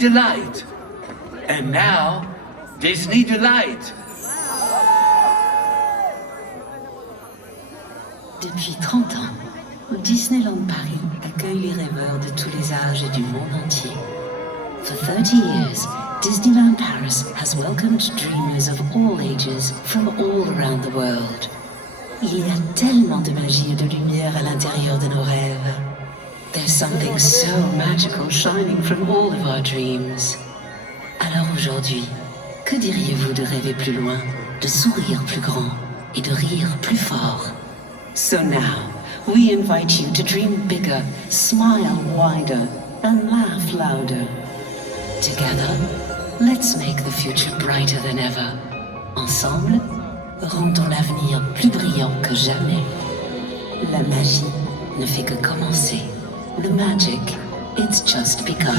Delight. And now, Disney Delight. Depuis 30 ans, Disneyland Paris accueille les rêveurs de tous les âges et du monde entier. For 30 years, Disneyland Paris has welcomed dreamers of all ages from all around the world. Il y a tellement de magie et de lumière à l'intérieur de nos rêves. There's something so magical shining from all of our dreams. Alors aujourd'hui, que diriez-vous de rêver plus loin, de sourire plus grand et de rire plus fort? So now, we invite you to dream bigger, smile wider, and laugh louder. Together, let's make the future brighter than ever. Ensemble, rendons l'avenir plus brillant que jamais. La magie ne fait que commencer. The magic, it's just begun.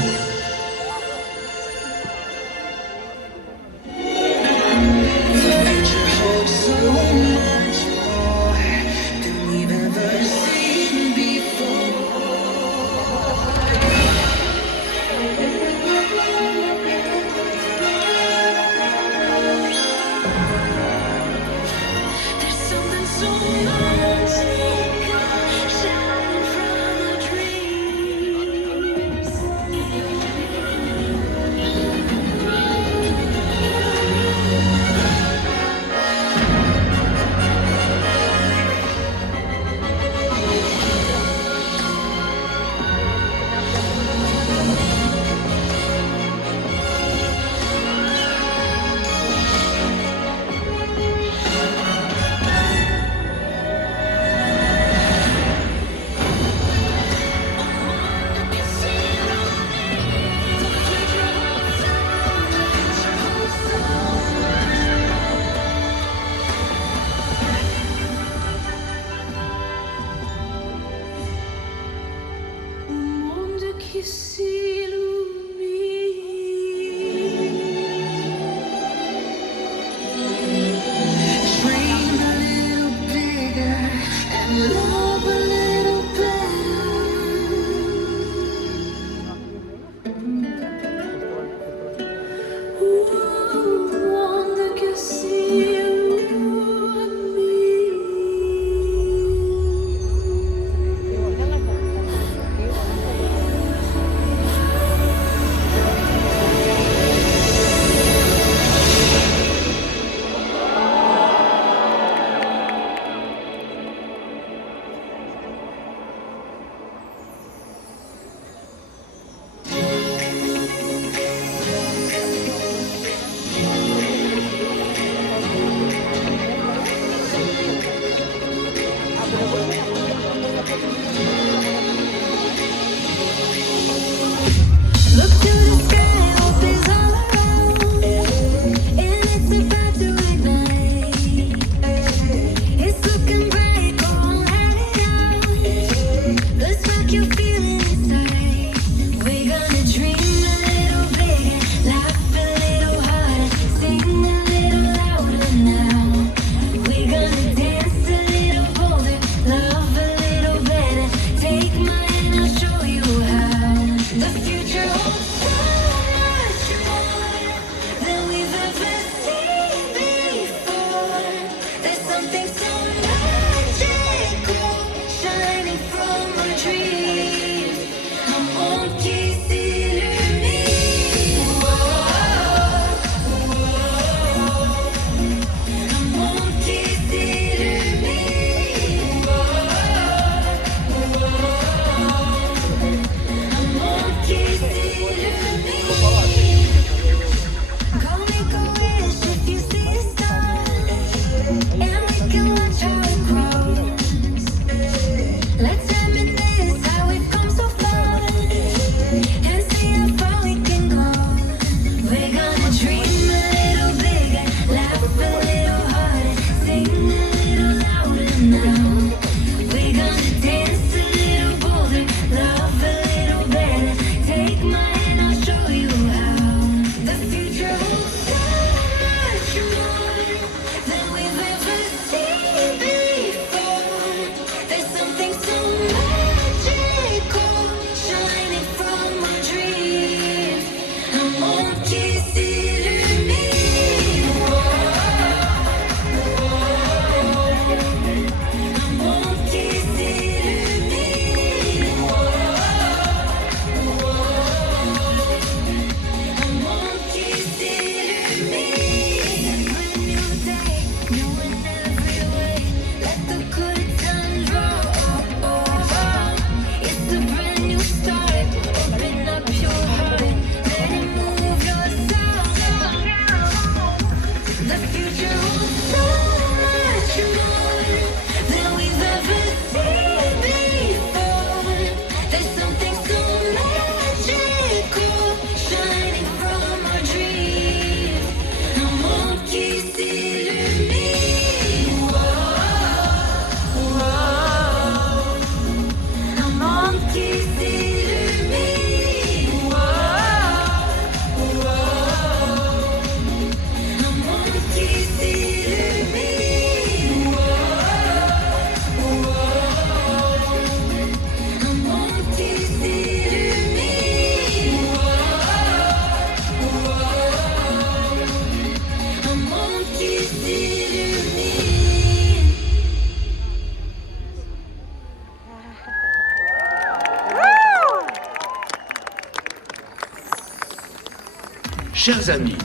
Chers amis,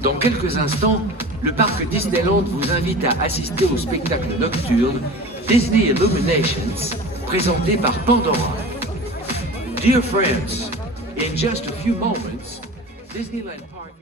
dans quelques instants, le parc Disneyland vous invite à assister au spectacle nocturne Disney Illuminations, présenté par Pandora. Dear friends, in just a few moments, Disneyland Park